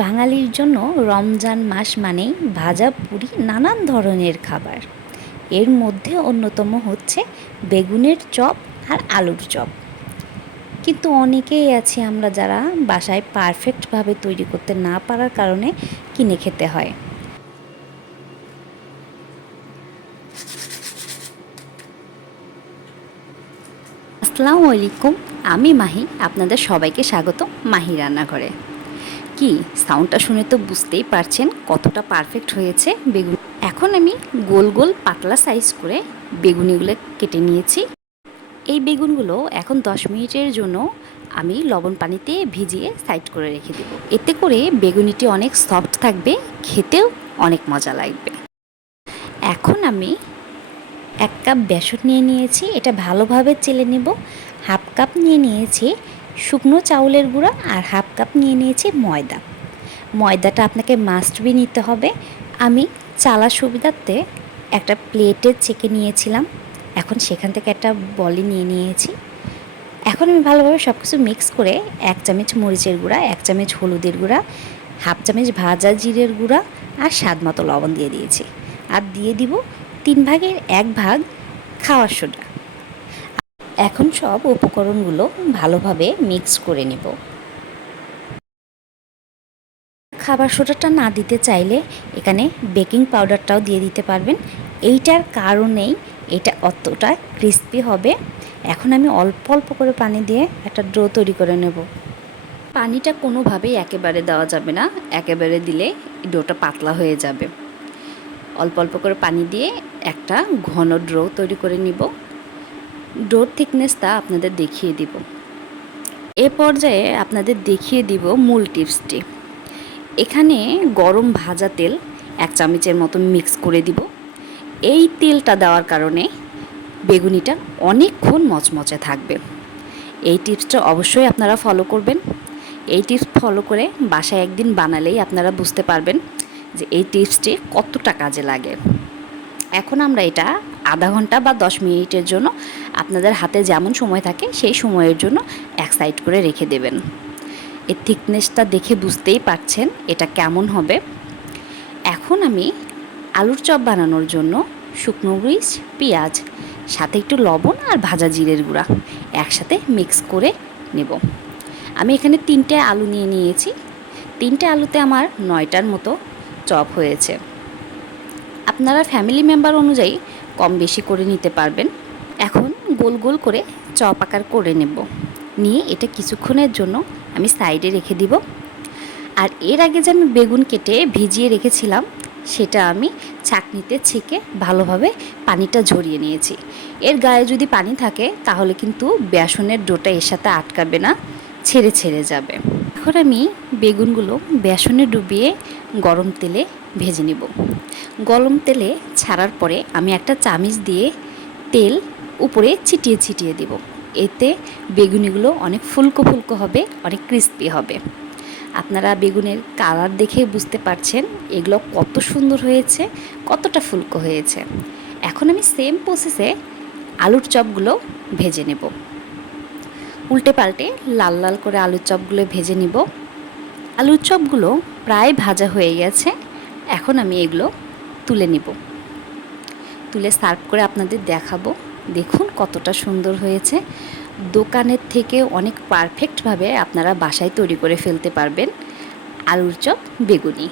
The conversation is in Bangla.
বাঙালির জন্য রমজান মাস মানেই ভাজা পুরি নানান ধরনের খাবার। এর মধ্যে অন্যতম হচ্ছে বেগুনের চপ আর আলুর চপ। কিন্তু অনেকেই আছে আমরা যারা বাসায় পারফেক্টভাবে তৈরি করতে না পারার কারণে কিনে খেতে হয়। আসসালামু আলাইকুম, আমি মাহি, আপনাদের সবাইকে স্বাগত মাহি রান্নাঘরে। কি? সাউন্ডটা শুনে তো বুঝতেই পারছেন কতটা পারফেক্ট হয়েছে বেগুন। এখন আমি গোল গোল পাতলা সাইজ করে বেগুনিগুলো কেটে নিয়েছি। এই বেগুনগুলো এখন দশ মিনিটের জন্য আমি লবণ পানিতে ভিজিয়ে সাইড করে রেখে দেব। এতে করে বেগুনিটি অনেক সফট থাকবে, খেতেও অনেক মজা লাগবে। এখন আমি এক কাপ বেসন নিয়ে নিয়েছি, এটা ভালোভাবে চেলে নেব। হাফ কাপ নিয়ে নিয়েছি শুকনো চাউলের গুঁড়া আর হাফ কাপ নিয়ে নিয়েছি ময়দা। ময়দাটা আপনাকে মাস্ট বি নিতে হবে। আমি চালা সুবিধার্থে একটা প্লেটে চেকে নিয়েছিলাম। এখন সেখান থেকে একটা বলি নিয়ে নিয়েছি। এখন আমি ভালোভাবে সব কিছু মিক্স করে এক চামচ মরিচের গুঁড়া, এক চামচ হলুদের গুঁড়া, হাফ চামচ ভাজা জিরের গুঁড়া আর স্বাদ মতো লবণ দিয়ে দিয়েছি। আর দিয়ে দিব তিন ভাগের এক ভাগ খাওয়ার সোডা। এখন সব উপকরণগুলো ভালোভাবে মিক্স করে নেব। খাবার সোডাটা না দিতে চাইলে এখানে বেকিং পাউডারটাও দিয়ে দিতে পারবেন। এইটার কারণেই এটা অতটা ক্রিস্পি হবে। এখন আমি অল্প অল্প করে পানি দিয়ে একটা ডো তৈরি করে নেব। পানিটা কোনোভাবেই একেবারে দেওয়া যাবে না। একেবারে দিলে ডোটা পাতলা হয়ে যাবে। অল্প অল্প করে পানি দিয়ে একটা ঘন ড্রো তৈরি করে নিব। ডোর থিকনেসটা আপনাদের দেখিয়ে দিব। এ পর্যায়ে আপনাদের দেখিয়ে দিব মূল টিপসটি এখানে গরম ভাজা তেল এক চামচের মতো মিক্স করে দিব। এই তেলটা দেওয়ার কারণে বেগুনিটা অনেকক্ষণ মচমচে থাকবে। এই টিপসটা অবশ্যই আপনারা ফলো করবেন। এই টিপস ফলো করে বাসায় একদিন বানালেই আপনারা বুঝতে পারবেন যে এই টিপসটি কতটা কাজে লাগে। এখন আমরা এটা আধা ঘণ্টা বা দশ মিনিটের জন্য আপনাদের হাতে যেমন সময় থাকে সেই সময়ের জন্য এক সাইড করে রেখে দেবেন। এর থিকনেসটা দেখে বুঝতেই পারছেন এটা কেমন হবে। এখন আমি আলুর চপ বানানোর জন্য শুকনো মরিচ, পেঁয়াজ, সাথে একটু লবণ আর ভাজা জিরের গুঁড়া একসাথে মিক্স করে নেব। আমি এখানে তিনটে আলু নিয়ে নিয়েছি। তিনটে আলুতে আমার নয়টার মতো চপ হয়েছে। আপনারা ফ্যামিলি মেম্বার অনুযায়ী কম বেশি করে নিতে পারবেন। গোল গোল করে চপ আকার করে নেব। নিয়ে এটা কিছুক্ষণের জন্য আমি সাইডে রেখে দিব। আর এর আগে যে আমি বেগুন কেটে ভিজিয়ে রেখেছিলাম, সেটা আমি ছাকনিতে ছেঁকে ভালোভাবে পানিটা ঝরিয়ে নিয়েছি। এর গায়ে যদি পানি থাকে, তাহলে কিন্তু বেসনের ডোটা এর সাথে আটকাবে না, ছেড়ে ছেড়ে যাবে। এখন আমি বেগুনগুলো বেসনে ডুবিয়ে গরম তেলে ভেজে নেব। গরম তেলে ছাড়ার পরে আমি একটা চামিচ দিয়ে তেল উপরে ছিটিয়ে ছিটিয়ে দেব। এতে বেগুনিগুলো অনেক ফুলকো ফুলকো হবে, অনেক ক্রিস্পি হবে। আপনারা বেগুনের কালার দেখে বুঝতে পারছেন এগুলো কত সুন্দর হয়েছে, কতটা ফুলকো হয়েছে। এখন আমি সেম প্রসেসে আলুর চপগুলো ভেজে নেব। উল্টে পাল্টে লাল লাল করে আলুর চপগুলো ভেজে নিব। আলুর চপগুলো প্রায় ভাজা হয়ে গেছে, এখন আমি এগুলো তুলে নিব। তুলে সার্ভ করে আপনাদের দেখাবো। দেখুন কতটা সুন্দর হয়েছে। দোকানের থেকে অনেক পারফেক্টভাবে আপনারা বাসায় তৈরি করে ফেলতে পারবেন। আলুর চপ, বেগুনি।